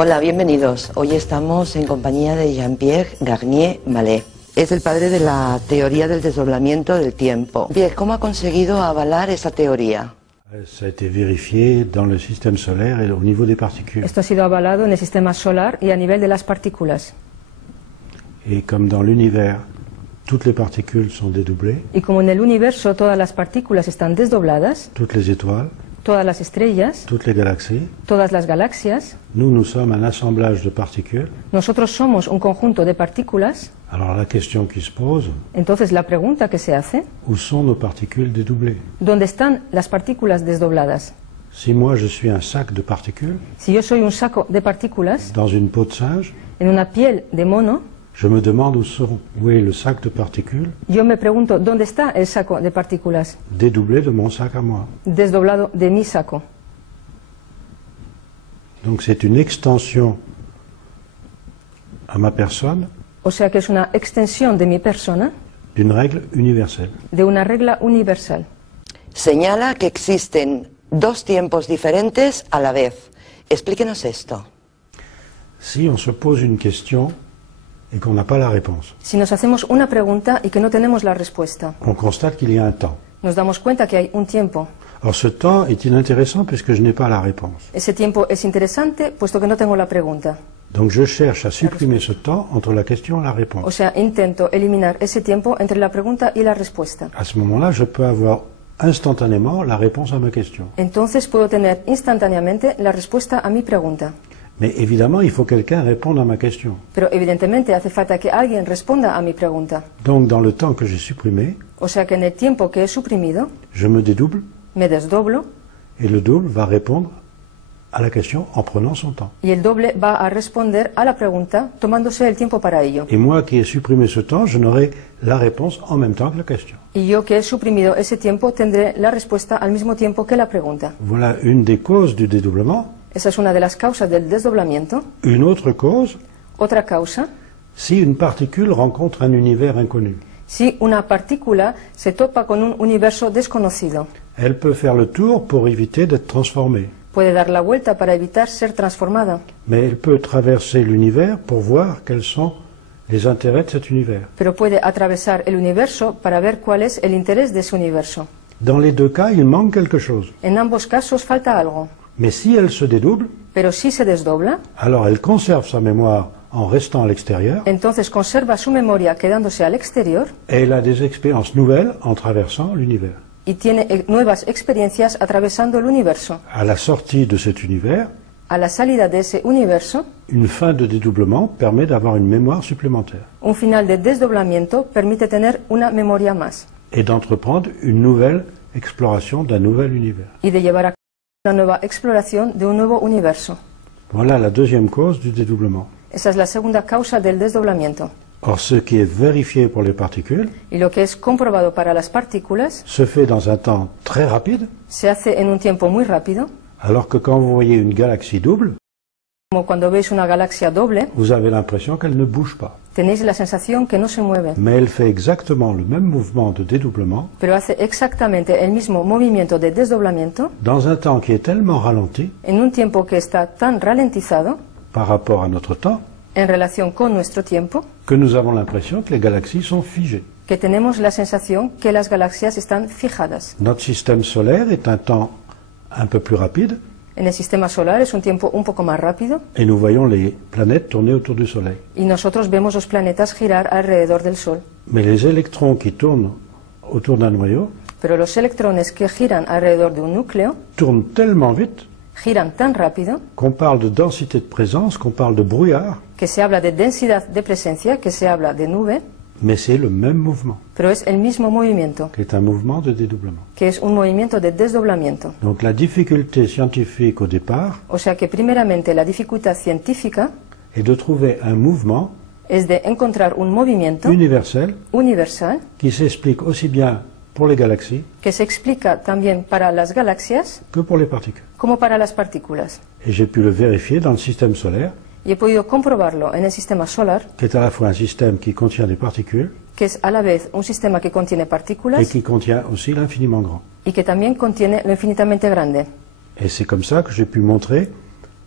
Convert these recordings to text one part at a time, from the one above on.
Hola, bienvenidos. Hoy estamos en compañía de Jean-Pierre Garnier-Mallet. Es el padre de la teoría del desdoblamiento del tiempo. Bien, ¿cómo ha conseguido avalar esa teoría? Ça a été vérifié dans le système solaire et au niveau des particules. Esto ha sido avalado en el sistema solar y a nivel de las partículas. Et comme dans l'univers, toutes les particules sont dédoublées, Y como en el universo todas las partículas están desdobladas, toutes les étoiles, todas las estrellas, toutes les galaxies, todas las galaxias, nous sommes un assemblage de particules. nosotros somos un conjunto de partículas. Alors la question qui se pose, Entonces la pregunta que se hace, où sont nos particules dédoublées? ¿dónde están las partículas desdobladas? Si moi je suis un sac de particules, Si yo soy un saco de partículas dans une peau de singe, en una piel de mono, je me demande où est le sac de particules yo me pregunto ¿dónde está el saco de partículas dédoublé de mon sac à moi. desdoblado de mi saco? Donc c'est une extension à ma personne O sea que es una extensión de mi persona, d'une règle universelle. de una regla universal. Señala que existen dos tiempos diferentes a la vez. Explíquenos esto. Si on se pose une question et qu'on n'a pas la réponse, Si nos hacemos una pregunta y que no tenemos la respuesta, on constate qu'il y a un temps. nos damos cuenta que hay un tiempo. Alors ce temps est inintéressant puisque je n'ai pas la réponse. Ese tiempo es interesante puesto que no tengo la pregunta. Donc je cherche à supprimer ce temps entre la question et la O réponse. sea, intento eliminar ese tiempo entre la pregunta y la respuesta. À ce moment-là, je peux avoir instantanément la réponse à ma question. Entonces puedo tener instantáneamente la respuesta a mi pregunta. Mais évidemment, il faut que quelqu'un réponde à ma question. Pero evidentemente hace falta que alguien responda a mi pregunta. Donc dans le temps que j'ai supprimé, O sea que en el tiempo que he suprimido, je me dédouble me desdoblo et le double va répondre à la question en prenant son temps. y el doble va a responder a la pregunta tomándose el tiempo para ello. Et moi qui ai supprimé ce temps, je n'aurai la réponse en même temps que la question. Y yo que he suprimido ese tiempo tendré la respuesta al mismo tiempo que la pregunta. Voilà une des causes du dédoublement. Esa es una de las causas del desdoblamiento. Une autre cause, Otra causa, si une particule rencontre un univers inconnu, si una partícula se topa con un universo desconocido, elle peut faire le tour pour éviter d'être transformée. puede dar la vuelta para evitar ser transformada, Mais elle peut traverser l'univers pour voir quels sont les intérêts de cet univers. pero puede atravesar el universo para ver cuál es el interés de ese universo. Dans les deux cas, il manque quelque chose. En ambos casos falta algo, Mais si elle se dédouble, pero si se desdobla, alors elle conserve sa mémoire en restant à l'extérieur entonces conserva su memoria quedándose al exterior et elle a des expériences nouvelles en traversant l'univers. y tiene nuevas experiencias atravesando el universo. À la sortie de cet univers, A la salida de ese universo, une fin de dédoublement permet d'avoir une mémoire supplémentaire un final de desdoblamiento permite tener una memoria más et d'entreprendre une nouvelle exploration d'un nouvel univers. y de llevar a cabo una nueva exploración de un nuevo universo. Voilà la deuxième cause du dédoublement. Esa es la segunda causa del desdoblamiento. Or, ce qui est vérifié pour les particules Y lo que es comprobado para las partículas se fait dans un temps très rapide, se hace en un tiempo muy rápido, alors que quand vous voyez une galaxie double, como cuando veis una galaxia doble, vous avez l'impression qu'elle ne bouge pas. tenéis la sensación que no se mueve, Mais elle fait exactement le même mouvement de dédoublement pero hace exactamente el mismo movimiento de desdoblamiento dans un temps qui est tellement ralenti en un tiempo que está tan ralentizado par rapport à notre temps en relación con nuestro tiempo que nous avons l'impression que les galaxies sont figées. que tenemos la sensación que las galaxias están fijadas. Notre système solaire est un temps un peu plus rapide En el sistema solar es un tiempo un poco más rápido et nous voyons les planètes tourner autour du Soleil. y nosotros vemos los planetas girar alrededor del Sol. Mais les électrons qui tournent autour d'un noyau Pero los electrones que giran alrededor de un núcleo tournent tellement vite giran tan rápido qu'on parle de densité de présence, qu'on parle de brouillard, que se habla de densidad de presencia, que se habla de nube, mais c'est le même mouvement, pero es el mismo movimiento, qui est un mouvement de dédoublement. que es un movimiento de desdoblamiento. Donc la difficulté scientifique au départ O sea que primeramente la dificultad científica est de trouver un mouvement es de encontrar un movimiento universel universal qui s'explique aussi bien pour les galaxies que se explica también para las galaxias que pour les particules. como para las partículas. Et j'ai pu le vérifier dans le système solaire, Y he podido comprobarlo en el sistema solar, qui est à la fois un système qui contient des particules que es a la vez un sistema que contiene et partículas qui contient aussi l'infiniment grand. y que también contiene lo infinitamente grande. Et c'est comme ça que j'ai pu montrer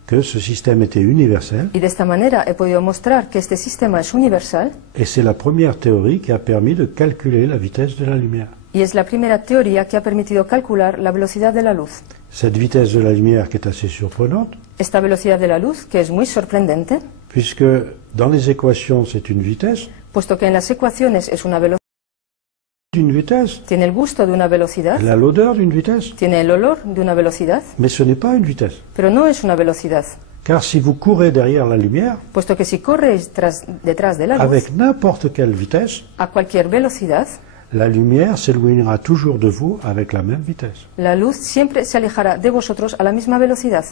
que ce système était universel, Y de esta manera he podido mostrar que este sistema es universal et c'est la première théorie qui a permis de calculer la vitesse de la lumière. y es la primera teoría que ha permitido calcular la velocidad de la luz. Cette vitesse de la lumière qui est assez surprenante, Esta velocidad de la luz, que es muy sorprendente, puisque dans les équations c'est une vitesse, puesto que en las ecuaciones es una velocidad, d'une vitesse, tiene el gusto de una velocidad, elle a l'odeur d'une vitesse, tiene el olor de una velocidad, mais ce n'est pas une vitesse. pero no es una velocidad, Car si vous courez derrière la lumière, puesto que si corres detrás de la luz avec n'importe quelle vitesse, a cualquier velocidad, la lumière s'éloignera toujours de vous avec la même vitesse. la luz siempre se alejará de vosotros a la misma velocidad.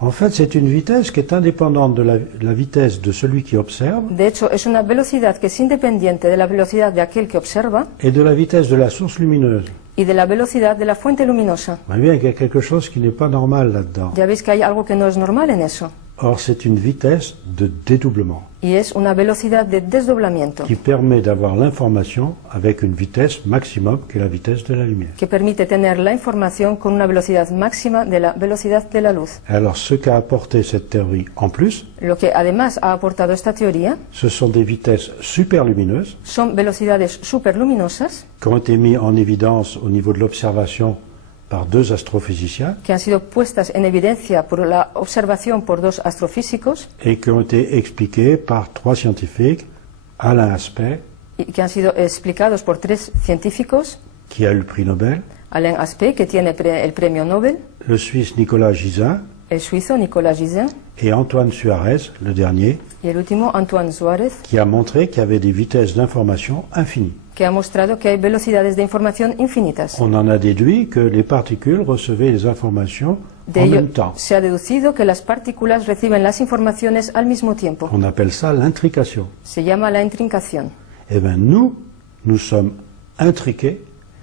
En fait, c'est une vitesse qui est indépendante de la vitesse de celui qui observe De hecho, es una velocidad que es independiente de la velocidad de aquel que observa et de la vitesse de la source lumineuse. y de la velocidad de la fuente luminosa. On voit bien qu'il y a quelque chose qui n'est pas normal là-dedans. Ya veis que hay algo que no es normal en eso. Or, c'est une vitesse de dédoublement Y es una velocidad de desdoblamiento qui permet d'avoir l'information avec une vitesse maximum qui est la vitesse de la lumière. que permite tener la información con una velocidad máxima de la velocidad de la luz. Alors, ce qu'a apporté cette théorie en plus, Lo que además ha aportado esta teoría ce sont des vitesses superlumineuses son velocidades superluminosas qui ont été mises en évidence au niveau de l'observation par deux astrophysiciens que han sido puestas en evidencia por la observación por dos astrofísicos et qui ont été expliquées par trois scientifiques, Alain Aspect, y que han sido explicados por tres científicos, qui a eu le prix Nobel, Alain Aspect, que tiene el premio Nobel, le Suisse Nicolas Gisin el suizo Nicolas Gisin et Antoine Suarez, le dernier, y el último Antoine Suárez, qui a montré qu'il y avait des vitesses d'information infinies. que ha mostrado que hay velocidades de información infinitas. On en a déduit que les particules recevaient les informations De en ello même temps. se ha deducido que las partículas reciben las informaciones al mismo tiempo. On appelle ça l'intrication. Se llama la intrincación. Eh bien, nous sommes intriqués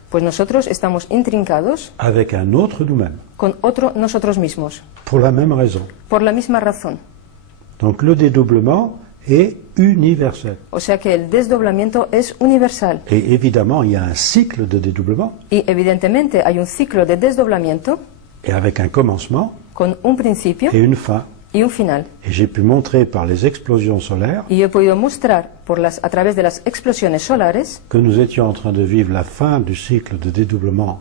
Pues nosotros estamos intrincados avec un autre nous-mêmes, con otro nosotros mismos, pour la même raison. por la misma razón. Donc le dédoublement est universel. O sea que el desdoblamiento es universal. Et évidemment, il y a un cycle de dédoublement, Y evidentemente hay un ciclo de desdoblamiento et avec un commencement con un principio et une fin. y un final. Et j'ai pu montrer par les explosions solaires Y yo he podido mostrar a través de las explosiones solares que nous étions en train de vivre la fin du cycle de dédoublement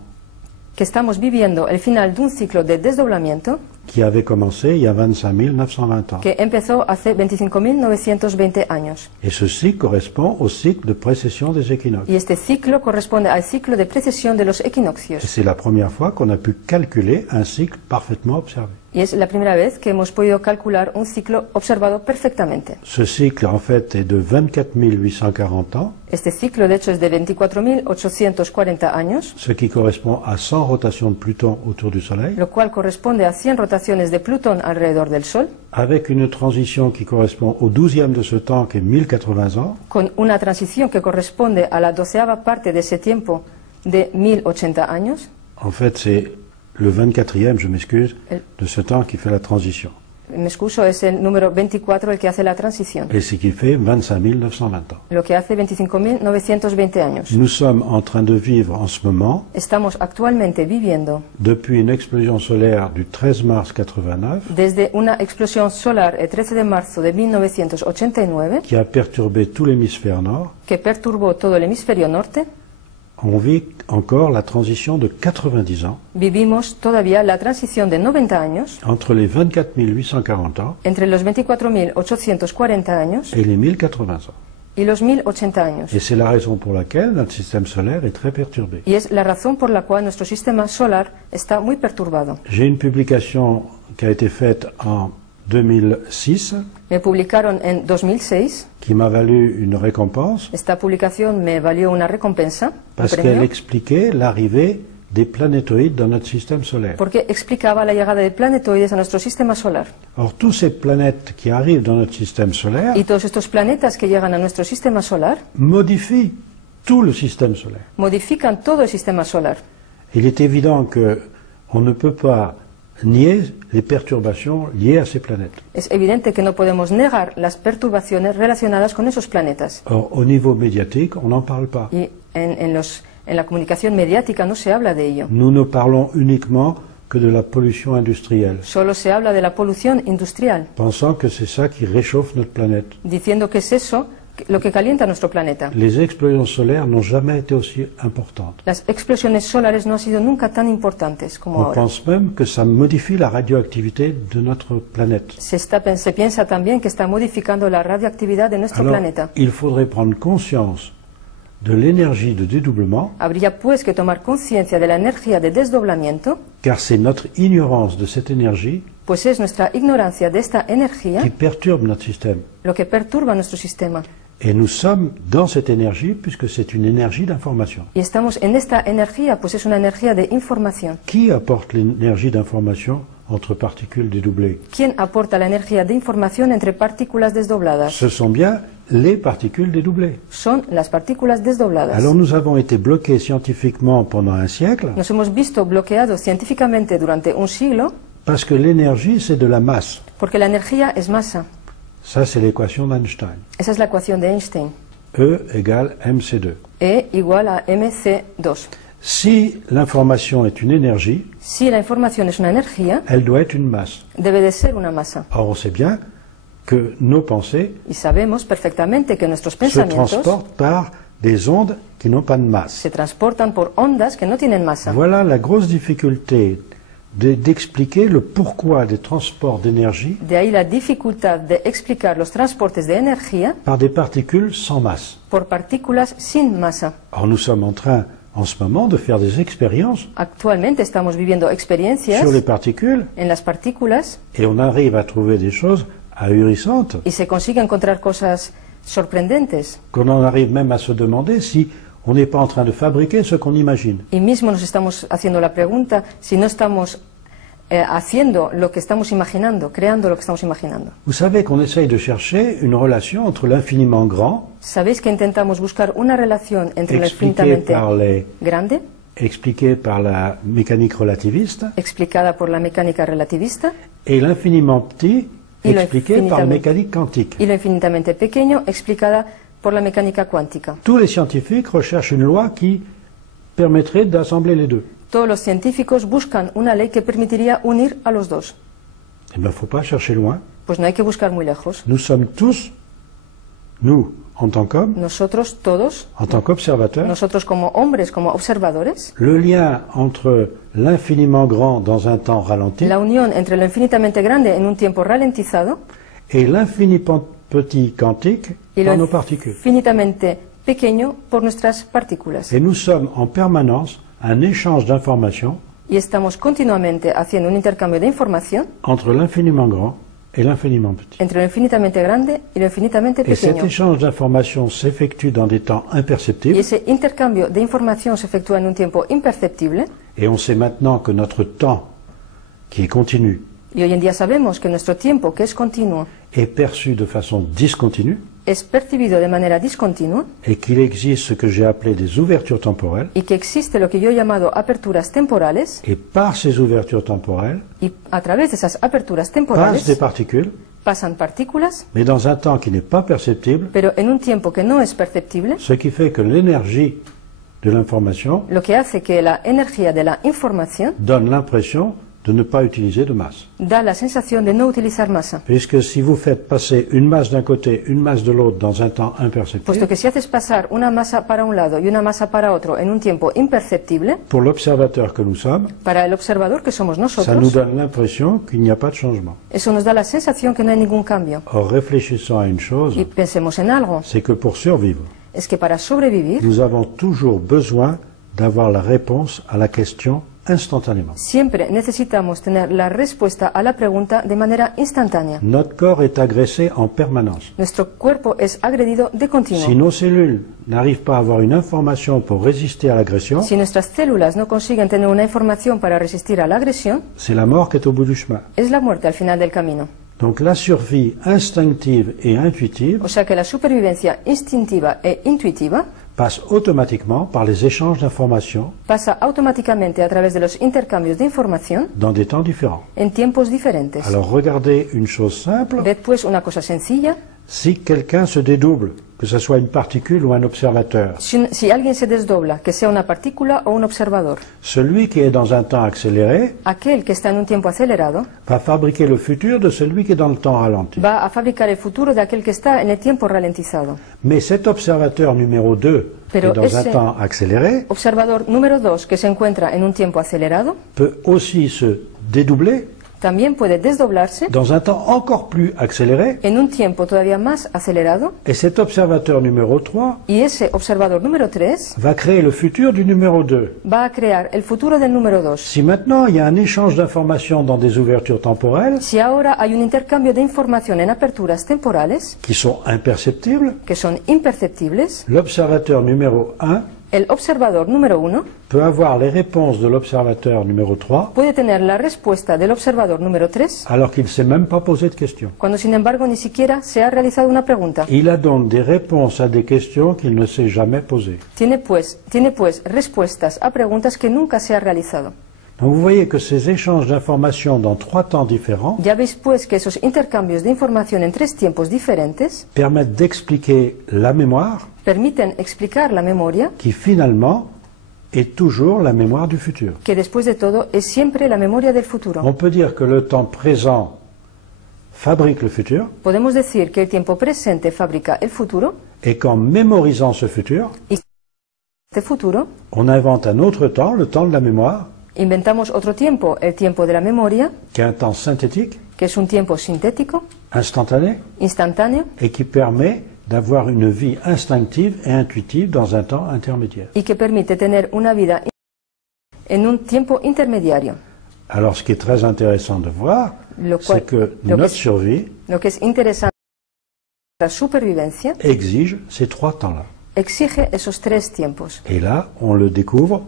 que estamos viviendo el final de un ciclo de desdoblamiento qui avait commencé il y a 25 920 ans. que empezó hace 25.920 años. Et ce cycle correspond au cycle de précession des équinoxes. Y este ciclo corresponde al ciclo de precesión de los Et equinoccios. c'est la première fois qu'on a pu calculer un cycle parfaitement observé. Y es la primera vez que hemos podido calcular un ciclo observado perfectamente. Ce cycle, en fait, est de 24 840 ans, Este ciclo, de hecho, es de 24.840 años, ce qui correspond à 100 rotations de Pluton autour du Soleil, lo cual corresponde a 100 rotaciones de Plutón alrededor del Sol, avec une transition qui correspond au 12e de ce temps, qui est 1080 ans, con una transición que corresponde a la 12ª parte de ese tiempo de 1080 años. En fait, c'est le 24e, je m'excuse, El- de ce temps qui fait la transition. Me excuso, es el número 24 el que hace la transición, Et ce qui fait 25 920 ans. lo que hace 25.920 años. Nous sommes en train de vivre en ce moment, Estamos actualmente viviendo depuis une explosion solaire du 13 mars 89, desde una explosión solar el 13 de marzo de 1989 qui a perturbé tout l'hémisphère nord. que perturbó todo el hemisferio norte. On vit encore la transition de 90 ans Vivimos todavía la transición de 90 años entre les 24 840 ans entre los 24.840 años et les 1080 ans. y los 1080 años. Et c'est la raison pour laquelle notre système solaire est très perturbé. Y es la razón por la cual nuestro sistema solar está muy perturbado. J'ai une publication qui a été faite en 2006 Me publicaron en 2006. qui m'a valu une récompense Esta publicación me valió una recompensa, un parce qu'elle premio, expliquait l'arrivée des planétoïdes dans notre système solaire. porque explicaba la llegada de planetoides a nuestro sistema solar. Or, toutes ces planètes qui arrivent dans notre système solaire Y todos estos planetas que llegan a nuestro sistema solar modifient tout le système solaire. modifican todo el sistema solar. Il est évident qu'on ne peut pas nier les perturbations liées à ces planètes. Es evidente que no podemos negar las perturbaciones relacionadas con esos planetas. Or, au niveau médiatique, on n'en parle pas. Y en la comunicación mediática no se habla de ello. Nous ne parlons uniquement que de la pollution industrielle, Solo se habla de la polución industrial, pensant que c'est ça qui réchauffe notre planète. diciendo que es eso lo que calienta nuestro planeta. Les explosions solaires n'ont jamais été aussi importantes. Las explosiones solares no han sido nunca tan importantes como On ahora. pense même que ça modifie la radioactivité de notre planète. Se piensa también que está modificando la radioactividad de nuestro Alors, planeta. il faudrait prendre conscience de l'énergie de dédoublement, Habría pues que tomar conciencia de la energía de desdoblamiento, car c'est notre ignorance de cette énergie pues es nuestra ignorancia de esta energía qui perturbe notre système. lo que perturba nuestro sistema. Et nous sommes dans cette énergie puisque c'est une énergie d'information. Y estamos en esta energía, pues es una energía de información. Qui apporte l'énergie d'information entre particules dédoublées? ¿Quién aporta la energía de información entre partículas desdobladas? Ce sont bien les particules dédoublées. Son las partículas desdobladas. Alors nous avons été bloqués scientifiquement pendant un siècle Nos hemos visto bloqueados científicamente durante un siglo parce que l'énergie c'est de la masse. porque la energía es masa. Ça c'est l'équation d'Einstein. Esa es la ecuación de Einstein. E égale mc2. E igual a mc2. Si l'information est une énergie, Si la información es una energía, elle doit être une masse. debe de ser una masa. Or on sait bien que nos pensées Y sabemos perfectamente que nuestros se pensamientos transportent par des ondes qui n'ont pas de masse. se transportan por ondas que no tienen masa. Voilà la grosse difficulté d'expliquer le pourquoi des transports d'énergie De ahí la dificultad de explicar los transportes de energía par des particules sans masse. por partículas sin masa. Or nous sommes en train en ce moment de faire des expériences Actualmente estamos viviendo experiencias sur les particules en las partículas et on arrive à trouver des choses ahurissantes y se consigue encontrar cosas sorprendentes. qu'on en arrive même à se demander si on n'est pas en train de fabriquer ce qu'on imagine. Y mismo nos estamos haciendo la pregunta si no estamos haciendo lo que estamos imaginando, creando lo que estamos imaginando. Vous savez qu'on essaye de chercher une relation entre l'infiniment grand, ¿Sabéis que intentamos buscar una relación entre lo expliqué infinitamente grande, expliqué par la mécanique relativiste, explicada por la mecánica relativista, et l'infiniment petit, Y lo expliqué par la infinitamente- mécanique quantique. y lo infinitamente pequeño, explicada por la mecánica cuántica? Tous les scientifiques recherchent une loi qui permettrait d'assembler les deux. Todos los científicos buscan una ley que permitiría unir a los dos. Eh bien, il ne faut pas chercher loin. Pues no hay que buscar muy lejos. Nous sommes tous, nous, en tant qu'hommes, Nosotros todos, en tant qu'observateurs, nosotros como hombres, como observadores, le lien entre l'infiniment grand dans un temps ralenti la unión entre lo infinitamente grande en un tiempo ralentizado et l'infiniment petit quantique y dans lo nos particules. infinitamente pequeño por nuestras partículas. Et nous sommes en permanence un échange d'informations Y estamos continuamente haciendo un intercambio de información entre l'infiniment grand et l'infiniment petit. entre lo infinitamente grande y lo infinitamente Et cet pequeño. échange d'informations s'effectue dans des temps Y imperceptibles. ese intercambio de información se efectúa en un tiempo imperceptible. Et on sait maintenant que notre temps, qui est continu, Y hoy en día sabemos que nuestro tiempo, que es continuo, est perçu de façon discontinue es percibido de manera discontinua et qu'il existe ce que j'ai appelé des ouvertures temporelles. y que existe lo que yo he llamado aperturas temporales, Et par ces ouvertures temporelles y a través de esas aperturas passent des temporales particules, pasan partículas, mais dans un temps qui n'est pas perceptible, pero en un tiempo que no es perceptible, ce qui fait que l'énergie de l'information lo que hace que la energía de la información donne l'impression de ne pas utiliser de masse. da la sensación de no utilizar masa. Puisque si vous faites passer une masse d'un côté, une masse de l'autre dans un temps imperceptible, Puesto que si haces pasar una masa para un lado y una masa para otro en un tiempo imperceptible, pour l'observateur que nous sommes, para el observador que somos ça nous nosotros, donne l'impression qu'il n'y a pas de changement. eso nos da la sensación que no hay ningún cambio. Or, réfléchissons à une chose, Y pensemos en algo, c'est que pour survivre, es que para sobrevivir nous avons toujours besoin d'avoir la réponse à la question instantanément. siempre necesitamos tener la respuesta a la pregunta de manera instantánea. Notre corps est agressé en permanence. Nuestro cuerpo es agredido de Si continuo. nos cellules n'arrivent pas à avoir une information pour résister à l'agression, Si nuestras células no consiguen tener una información para resistir a la agresión, c'est la mort qui est au bout du chemin. es la muerte al final del camino. Donc la survie instinctive et intuitive O sea que la supervivencia instintiva e intuitiva passe automatiquement par les échanges d'informations pasa automáticamente a través de los intercambios de información dans des temps différents. en tiempos diferentes. Alors regardez une chose simple, Ved pues una cosa sencilla, Si quelqu'un se dédouble, que ce soit une particule ou un observateur, Si alguien se desdobla, que sea una partícula o un observador, celui qui est dans un temps accéléré aquel que está en un tiempo acelerado va fabriquer le futur de celui qui est dans le temps ralenti. va a fabricar el futuro de aquel que está en el tiempo ralentizado. Mais cet observateur numéro 2, qui est Pero dans un ese temps accéléré, observador número 2, que se encuentra en un tiempo acelerado, peut aussi se dédoubler también puede desdoblarse dans un temps encore plus accéléré. en un tiempo todavía más acelerado, Et cet observateur numéro 3 y ese observador número 3 va créer le futur du numéro 2. va a crear el futuro del número 2. Si maintenant il y a un échange d'informations dans des ouvertures temporelles Si ahora hay un intercambio de información en aperturas temporales qui sont imperceptibles, que son imperceptibles, l'observateur numéro 1 el observador número 1 peut avoir les réponses de l'observateur numéro 3 puede tener la respuesta del observador número 3 alors qu'il ne s'est même pas posé de questions. cuando sin embargo ni siquiera se ha realizado una pregunta. Il a donc des réponses à des questions qu'il ne s'est jamais posées. Tiene pues respuestas a preguntas que nunca se ha realizado. Donc vous voyez que ces échanges d'informations dans 3 temps différents Ya veis pues que esos intercambios de información en 3 tiempos diferentes permettent d'expliquer la mémoire permiten explicar la memoria, qui finalement est toujours la mémoire du futur. que después de todo es siempre la memoria del futuro. On peut dire que le temps présent fabrique le futur Podemos decir que el tiempo presente fabrica el futuro et qu'en mémorisant ce futur, y este futuro on invente un autre temps, le temps de la mémoire, inventamos otro tiempo, el tiempo de la memoria, qui est un temps synthétique, que es un tiempo sintético, instantané, instantáneo, et qui permet d'avoir une vie instinctive et intuitive dans un temps intermédiaire. y que permite tener una vida en un tiempo intermediario. Alors ce qui est très intéressant de voir, Lo cual- c'est que lo que notre es- survie Lo que es interesante, la supervivencia exige ces 3 temps-là. exige esos 3 tiempos. Et là, on le découvre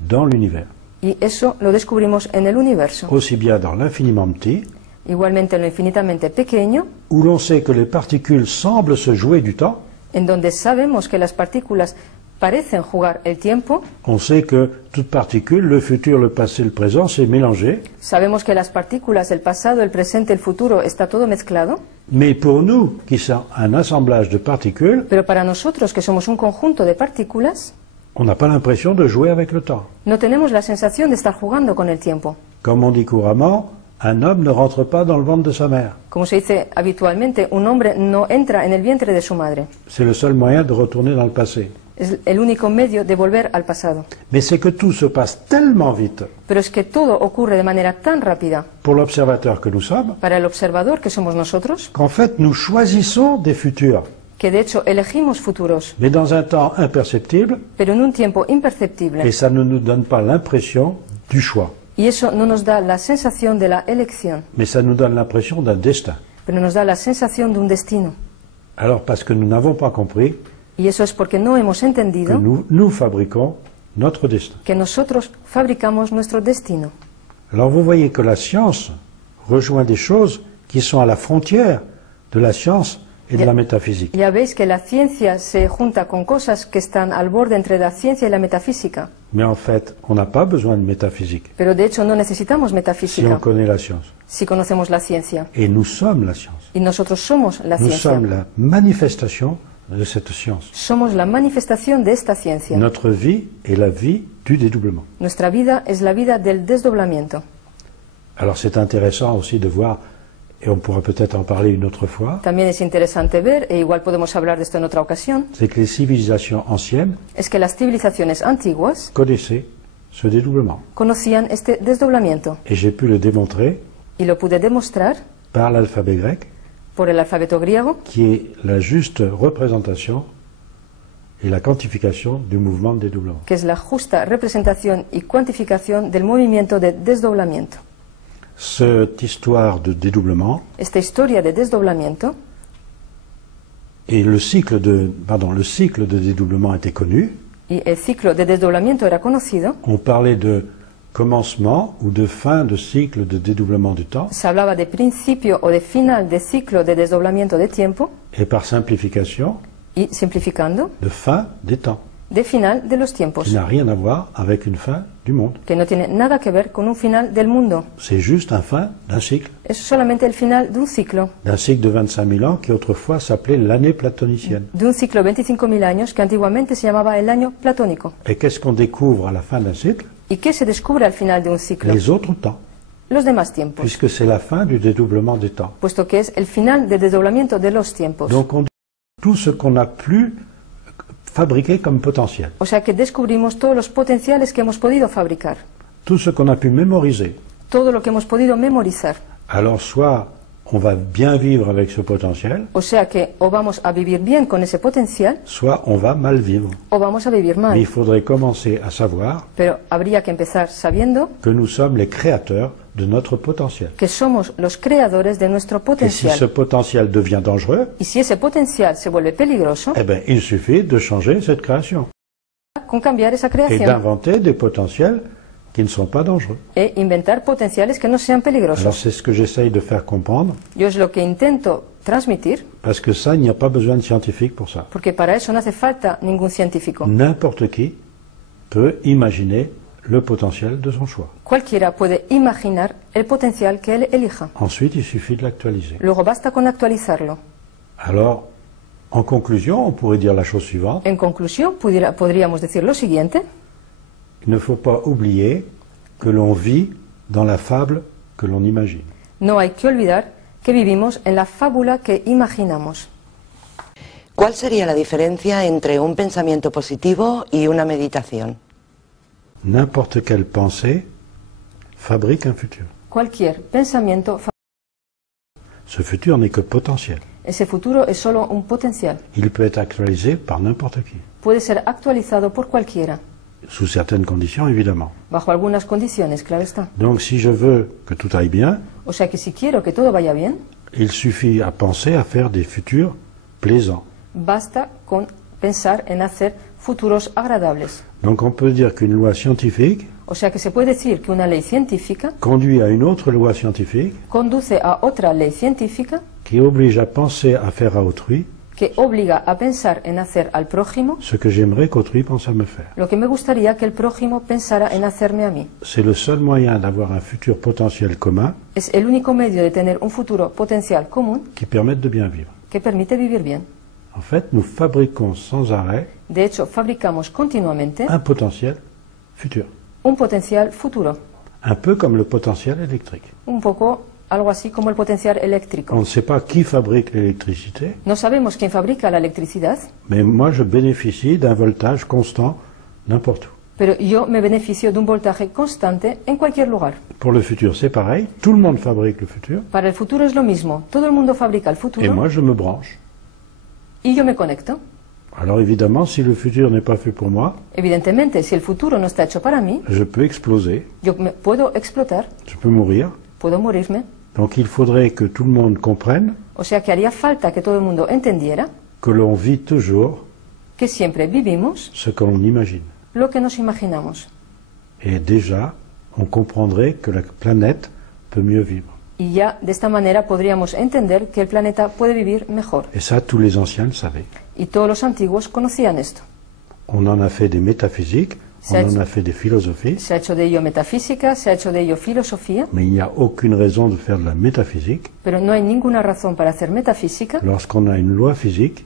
dans l'univers, Y eso lo descubrimos en el universo. aussi bien dans l'infiniment petit, Igualmente en lo infinitamente pequeño, où l'on sait que les particules semblent se jouer du temps. en donde sabemos que las partículas parecen jugar el tiempo. On sait que toute particule, le futur, le passé, le présent, c'est mélangé. Sabemos que las partículas, el pasado, el presente, el futuro, está todo mezclado. Mais pour nous, qui sommes un assemblage de particules, Pero para nosotros, que somos un conjunto de partículas, on n'a pas l'impression de jouer avec le temps. no tenemos la sensación de estar jugando con el tiempo. Comme on dit couramment, un homme ne rentre pas dans le ventre de sa mère. Como se dice habitualmente, un hombre no entra en el vientre de su madre. C'est le seul moyen de retourner dans le passé. Es el único medio de volver al pasado. Mais c'est que tout se passe tellement vite Pero es que todo ocurre de manera tan rápida pour l'observateur que nous sommes, para el observador, que somos nosotros, qu'en fait nous choisissons des futurs, que de hecho elegimos futuros, mais dans un temps imperceptible, pero en un tiempo imperceptible. et ça ne nous donne pas l'impression du choix, Y eso no nos da la sensación de la elección, mais ça nous donne l'impression d'un destin. pero nos da la sensación de un destino. Alors parce que nous n'avons pas compris Y eso es porque no hemos que entendido nous fabriquons notre destin. que nosotros fabricamos nuestro destino. Alors vous voyez que la science rejoint des choses qui sont à la frontière de la science et de la métaphysique. Ya veis que la ciencia se junta con cosas que están al borde entre la ciencia y la metafísica. Mais en fait, on n'a pas besoin de métaphysique Pero de hecho no necesitamos si on metafísica connaît la science. si conocemos la ciencia. Et nous sommes la science. Y nosotros somos la Nous ciencia. sommes la manifestation de cette science. Somos la manifestación de esta ciencia. Notre vie est la vie du dédoublement. Nuestra vida es la vida del desdoblamiento. Alors c'est intéressant aussi de voir, et on pourra peut-être en parler une autre fois, También es interesante ver, e igual podemos hablar de esto en otra ocasión, c'est que les civilisations anciennes es que las civilizaciones antiguas connaissaient ce dédoublement. conocían este desdoblamiento. Et j'ai pu le démontrer Y lo pude demostrar par l'alphabet grec, por el alfabeto griego, qui est la juste représentation et la quantification du mouvement de dédoublement. que es la justa representación y cuantificación del movimiento de desdoblamiento. Cette histoire de dédoublement Esta historia de desdoblamiento et le cycle de dédoublement était connu. y el ciclo de desdoblamiento era conocido. On parlait de commencement ou de fin de cycle de dédoublement du temps, Se hablaba de principio o de final de ciclo de desdoblamiento de tiempo et par simplification, y, simplificando, de fin des temps. de final de los tiempos, qui n'a rien à voir avec une fin du monde. que no tiene nada que ver con un final del mundo. C'est juste un fin d'un cycle Es solamente el final de un ciclo de 25 000 ans qui autrefois s'appelait l'année platonicienne. de 25.000 años que antiguamente se llamaba el año platónico. Et qu'est-ce qu'on découvre à la fin d'un cycle? ¿Y qué se descubre al final de un ciclo? Les autres temps, Los demás tiempos, puisque c'est la fin du dédoublement des temps. puesto que es el final del desdoblamiento de los tiempos. Donc on dit tout ce qu'on a pu fabriquer comme potentiel, O sea que descubrimos todos los potenciales que hemos podido fabricar, tout ce qu'on a pu mémoriser. todo lo que hemos podido memorizar. Alors soit on va bien vivre avec ce potentiel, O sea que o vamos a vivir bien con ese potencial soit on va mal vivre. o vamos a vivir Mais mal. il faudrait commencer à savoir Pero habría que empezar sabiendo que nous sommes les créateurs de notre potentiel. que somos los creadores de nuestro Et si ce potencial. potentiel devient dangereux, Y si ese potencial se vuelve peligroso, eh bien, il suffit de changer cette création con cambiar esa et creación d'inventer des potentiels qui ne sont pas dangereux. e inventar potenciales que no sean Alors peligrosos. c'est ce que j'essaye de faire comprendre, Yo es lo que intento transmitir, parce que ça, il n'y a pas besoin de scientifique pour ça. porque para eso no hace falta ningún científico. N'importe qui peut imaginer le potentiel de son choix. Cualquiera puede imaginar el potencial que él elija. Ensuite, il suffit de l'actualiser. Luego basta con actualizarlo. Alors, en conclusion, on pourrait dire la chose suivante. En conclusión, podríamos decir lo siguiente: Il ne faut pas oublier que l'on vit dans la fable que l'on imagine. no hay que olvidar que vivimos en la fábula que imaginamos. ¿Cuál sería la diferencia entre un pensamiento positivo y una meditación? N'importe quelle pensée fabrique un futur. Cualquier pensamiento, Ce futur n'est que potentiel. ese futuro es solo un potencial. Il peut être actualisé par n'importe qui, Puede ser actualizado por cualquiera, sous certaines conditions évidemment. bajo algunas condiciones, claro está. Donc si je veux que tout aille bien, O sea que si quiero que todo vaya bien, il suffit à penser à faire des futurs plaisants. basta con pensar en hacer futuros agradables. Donc on peut dire qu'une loi scientifique O sea que se puede decir que una ley científica conduit à une autre loi scientifique conduce a otra ley científica qui oblige à penser à faire à autrui que obliga a pensar en hacer al prójimo ce que j'aimerais qu'autrui pense à me faire. lo que me gustaría que el prójimo pensara en hacerme a mí. C'est le seul moyen d'avoir un futur potentiel commun Es el único medio de tener un futuro potencial común qui permette de bien vivre. que permite vivir bien. En fait, nous fabriquons sans arrêt De hecho, fabricamos continuamente un potentiel futur, un potencial futuro, un peu comme le potentiel électrique. un poco algo así como el potencial On eléctrico. ne sait pas qui fabrique l'électricité, No sabemos quién fabrica la electricidad, mais moi je bénéficie d'un voltage constant n'importe où. pero yo me beneficio de un voltaje constante en cualquier lugar. Pour le futur, c'est pareil, tout le monde fabrique le futur, Para el futuro es lo mismo, todo el mundo fabrica el et futuro moi je me branche. y yo me conecto. Alors évidemment, si le futur n'est pas fait pour moi, Evidentemente, si el futuro no está hecho para mí, je peux exploser, yo puedo explotar, je peux mourir. puedo morirme. Donc il faudrait que tout le monde comprenne O sea que haría falta que todo el mundo entendiera que l'on vit toujours que siempre vivimos ce que l'on imagine. lo que nos imaginamos. Et déjà, on comprendrait que la planète peut mieux vivre. Y ya de esta manera podríamos entender que el planeta puede vivir mejor. Et ça, tous les anciens le savaient. Y todos los antiguos conocían esto. On en a fait des métaphysiques, on C'est- en a fait des philosophies, Se ha hecho de ello metafísica, se ha hecho de ello filosofía, mais il n'y a aucune raison de faire de la métaphysique pero no hay ninguna razón para hacer metafísica lorsqu'on a une loi physique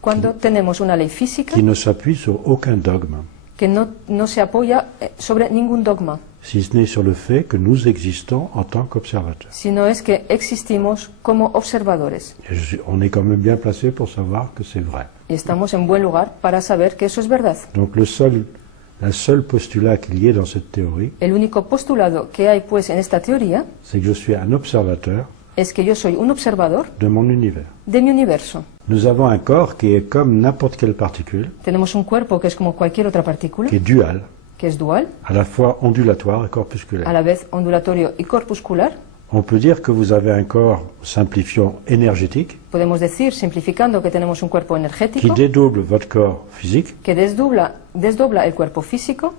cuando tenemos una ley física qui ne s'appuie sur aucun dogme, que no se apoya sobre ningún dogma, si ce n'est sur le fait que nous existons en tant qu'observateurs. sino es que existimos como observadores. Et on est quand même bien placé pour savoir que c'est vrai. Y estamos en buen lugar para saber que eso es verdad. Donc la seule postulat qu'il y ait dans cette théorie, El único postulado que hay pues en esta teoría c'est que je suis un observateur es que yo soy un observador de mon univers. de mi universo. Nous avons un corps qui est comme n'importe quelle particule, Tenemos un cuerpo que es como cualquier otra partícula, qui est dual, que es dual, à la fois ondulatoire et a corpusculaire. la vez ondulatorio y corpuscular. On peut dire que vous avez un corps, simplifiant, énergétique, Podemos decir, simplificando, que tenemos un cuerpo qui energético dédouble votre corps physique que desdobla el cuerpo físico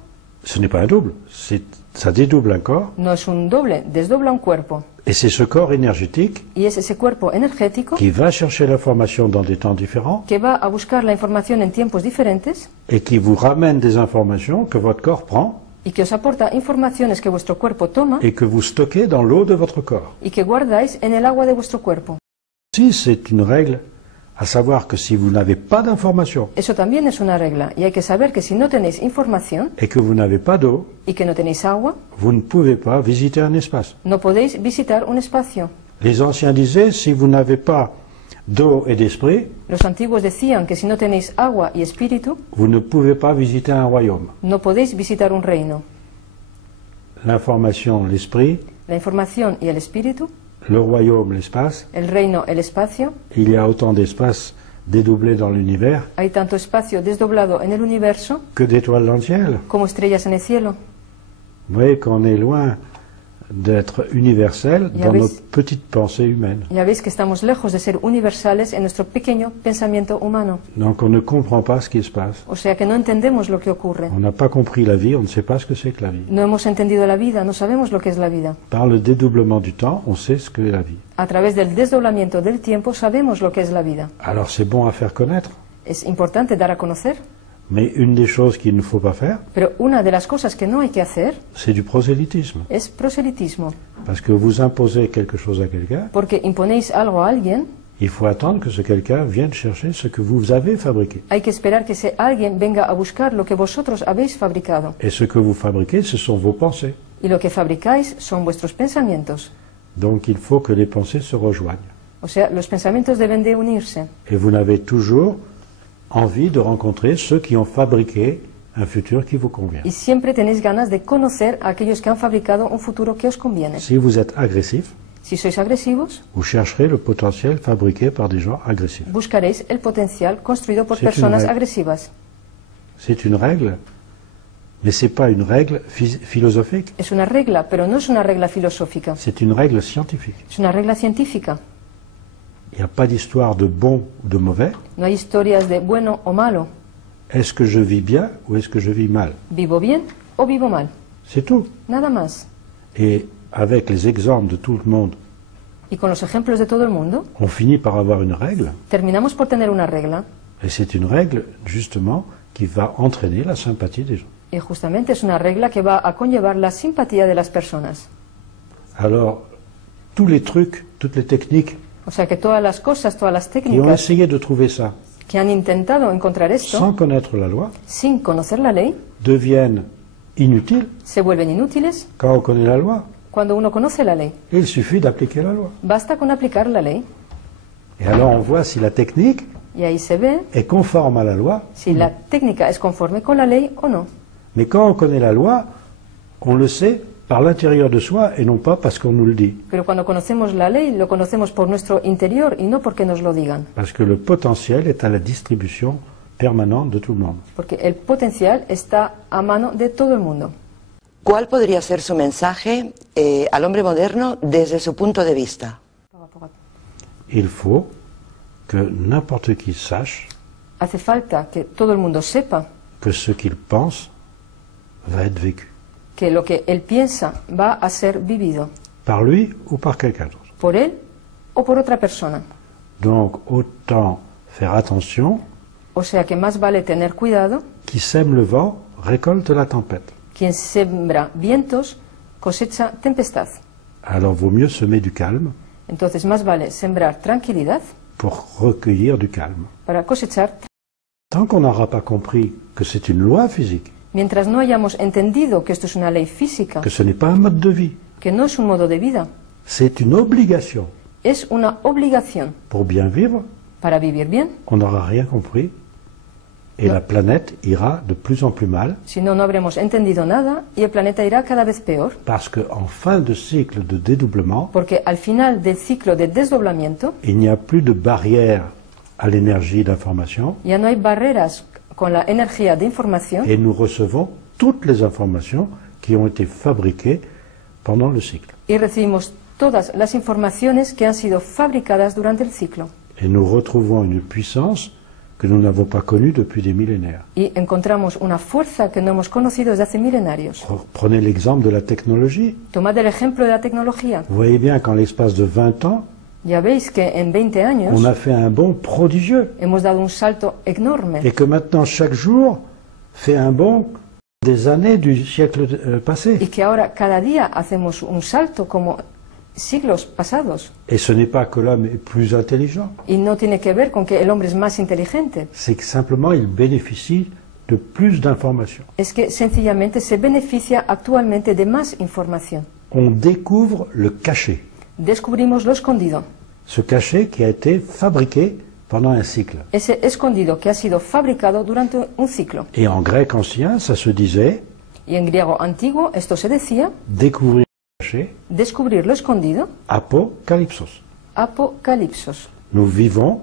Ce n'est pas un double, ça dédouble un corps, No es un doble, desdobla un cuerpo. et c'est ce corps énergétique Y es ese cuerpo energético qui va chercher l'information dans des temps différents que va a buscar la información en tiempos diferentes et qui vous ramène des informations que votre corps prend y que os aporta informaciones que vuestro cuerpo toma et que vous stockez dans l'eau de votre corps. y que guardáis en el agua de vuestro cuerpo. Si c'est une règle, à savoir que si vous n'avez pas d'information Eso también es una regla y hay que saber que si no tenéis información et que vous n'avez pas d'eau, y que no tenéis agua, vous ne pouvez pas visiter un espace. no podéis visitar un espacio. Les anciens disaient, si vous n'avez pas d'eau et d'esprit, Los antiguos decían que si no tenéis agua y espíritu, vous ne pouvez pas visiter un royaume. no podéis visitar un reino. L'information, l'esprit, La información y el espíritu, le royaume, l'espace, el reino, el espacio, il y a autant d'espace dédoublé dans l'univers hay tanto espacio desdoblado en el universo que d'étoiles dans le ciel. como estrellas en el cielo. Vous voyez qu'on est loin d'être universel Ya dans ves. notre petite pensée humaine. Ya veis que estamos lejos de ser universales en nuestro pequeño pensamiento humano. Donc on ne comprend pas ce qui se passe. O sea que no entendemos lo que ocurre. On n'a pas compris la vie, on ne sait pas ce que c'est que la vie. No hemos entendido la vida, no sabemos lo que es la vida. Par le dédoublement du temps, on sait ce que est la vie. A través del desdoblamiento del tiempo sabemos lo que es la vida. Alors c'est bon à faire connaître, Es importante dar a conocer, mais une des choses qu'il ne faut pas faire, pero una de las cosas que no hay que hacer c'est du prosélytisme. es proselitismo. Parce que vous imposez quelque chose à quelqu'un, Porque imponéis algo a alguien, il faut attendre que ce quelqu'un vienne chercher ce que vous avez fabriqué. hay que esperar que ese alguien venga a buscar lo que vosotros habéis fabricado. Et ce que vous fabriquez, ce sont vos pensées. Y lo que fabricáis son vuestros pensamientos. Donc il faut que les pensées se rejoignent. O sea, los pensamientos deben de unirse. Et vous n'avez toujours envie de rencontrer ceux qui ont fabriqué un futur qui vous convient. Y siempre tenéis ganas de conocer a aquellos que han fabricado un futuro que os conviene. Si vous êtes agressif, Si sois agresivos, vous chercherez le potentiel fabriqué par des gens agressifs. buscaréis el potencial construido por C'est une personas règle. agresivas. C'est une règle, mais ce n'est pas une règle philosophique, Es una regla, pero no es una regla filosófica. c'est une règle scientifique. Es una regla científica. Il n'y a pas d'histoire de bon ou de mauvais. No hay historias de bueno o malo. Est-ce que je vis bien ou est-ce que je vis mal? ¿Vivo bien o vivo mal? C'est tout. Nada más. Et avec les exemples de tout le monde, Y con los ejemplos de todo el mundo, on finit par avoir une règle. terminamos por tener una regla. Et c'est une règle, justement, qui va entraîner la sympathie des gens. Y justamente es una regla que va a conllevar la simpatía de las personas. Alors, tous les trucs, toutes les techniques O sea que todas las cosas, todas las qui ont técnicas essayé de trouver ça que han intentado encontrar esto sans connaître la loi sin conocer la ley, deviennent inutiles se vuelven inútiles quand on connaît la loi. cuando uno conoce la ley. Il suffit d'appliquer la loi. Basta con aplicar la ley. Et alors on voit si la technique Y ahí se ve est conforme à la loi. si la técnica es conforme con la ley o no. Mais quand on connaît la loi, on le sait par l'intérieur de soi et non pas parce qu'on nous le dit. Pero cuando conocemos la ley, lo conocemos por nuestro interior y no porque nos lo digan. Parce que le potentiel est à la distribution permanente de tout le monde. Porque el potencial está a mano de todo el mundo. ¿Cuál podría ser su mensaje al hombre moderno desde su punto de vista? Il faut que n'importe qui sache Hace falta que todo el mundo sepa que ce qu'il pense va être vécu. que lo que él piensa va a ser vivido Par lui ou par quelqu'un d'autre. por él o por otra persona. Donc autant faire attention, O sea que más vale tener cuidado. qui sème le vent récolte la tempête. Quien sembra vientos cosecha tempestad. Alors vaut mieux semer du calme Entonces más vale sembrar tranquilidad pour recueillir du calme. para cosechar. Tant qu'on n'aura pas compris que c'est une loi physique, Mientras no hayamos entendido que esto es una ley física, que ce n'est pas un mode de vie, que no es un modo de vida, c'est une obligation. es una obligación Pour bien vivre, para vivir bien. on n'aura rien compris et la planète ira de plus en plus mal Si no, no habremos entendido nada y el planeta irá cada vez peor, parce qu'en fin de cycle de dédoublement, porque al final del ciclo de desdoblamiento il n'y a plus de barrière à l'énergie d'information ya no hay barreras con la energía de información et nous recevons toutes les informations qui ont été fabriquées pendant le cycle. y recibimos todas las informaciones que han sido fabricadas durante el ciclo. Et nous retrouvons une puissance que nous n'avons pas connu depuis des millénaires. Y encontramos una fuerza que no hemos conocido desde hace millenarios. Prenez l'exemple de la technologie. Tomad el ejemplo de la tecnología. Vous voyez bien qu'en l'espace de 20 ans, Ya veis que en 20 años on a fait un bond prodigieux. hemos dado un salto enorme. Et que maintenant, chaque jour, fait un bond des années du siècle passé. Y que ahora cada día hacemos un salto como siglos pasados. Et ce n'est pas que l'homme est plus intelligent, Y no tiene que ver con que el hombre es más inteligente. c'est que simplement il bénéficie de plus d'informations. Es que sencillamente se beneficia actualmente de más información. On découvre le cachet. Descubrimos lo escondido. Ce cachet qui a été fabriqué pendant un cycle. Ese escondido que ha sido fabricado durante un ciclo. Et en grec ancien, ça se disait Y en griego antiguo esto se decía, découvrir le cachet, descubrir lo escondido, apocalypsos. apocalipsos. Nous vivons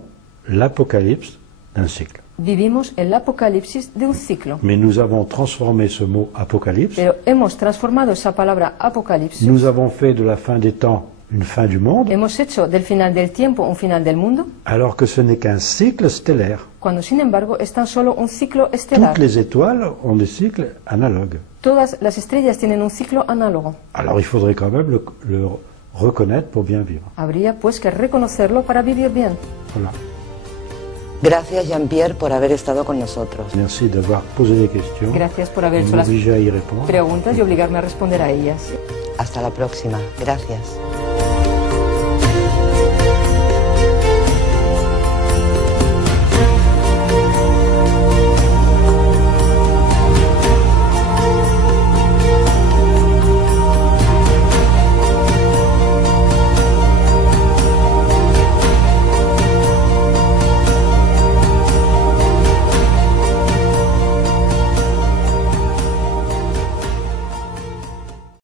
l'apocalypse d'un cycle. Vivimos el apocalipsis de un ciclo. Mais nous avons transformé ce mot apocalypse, Pero hemos transformado esa palabra apocalipsis. nous avons fait de la fin des temps une fin du monde, Hemos hecho del final del tiempo un final del mundo, alors que ce n'est qu'un cycle stellaire. cuando sin embargo es tan solo un ciclo estelar. Toutes les étoiles ont des cycles analogues. Todas las estrellas tienen un ciclo análogo. Alors il faudrait quand même le reconnaître pour bien vivre. Habría pues que reconocerlo para vivir bien. Voilà. Gracias, Jean-Pierre, por haber estado con nosotros. Merci d'avoir posé des questions. Gracias por haber et hecho las m'obliger à y répondre. preguntas y obligarme a responder a ellas. Hasta la próxima. Gracias.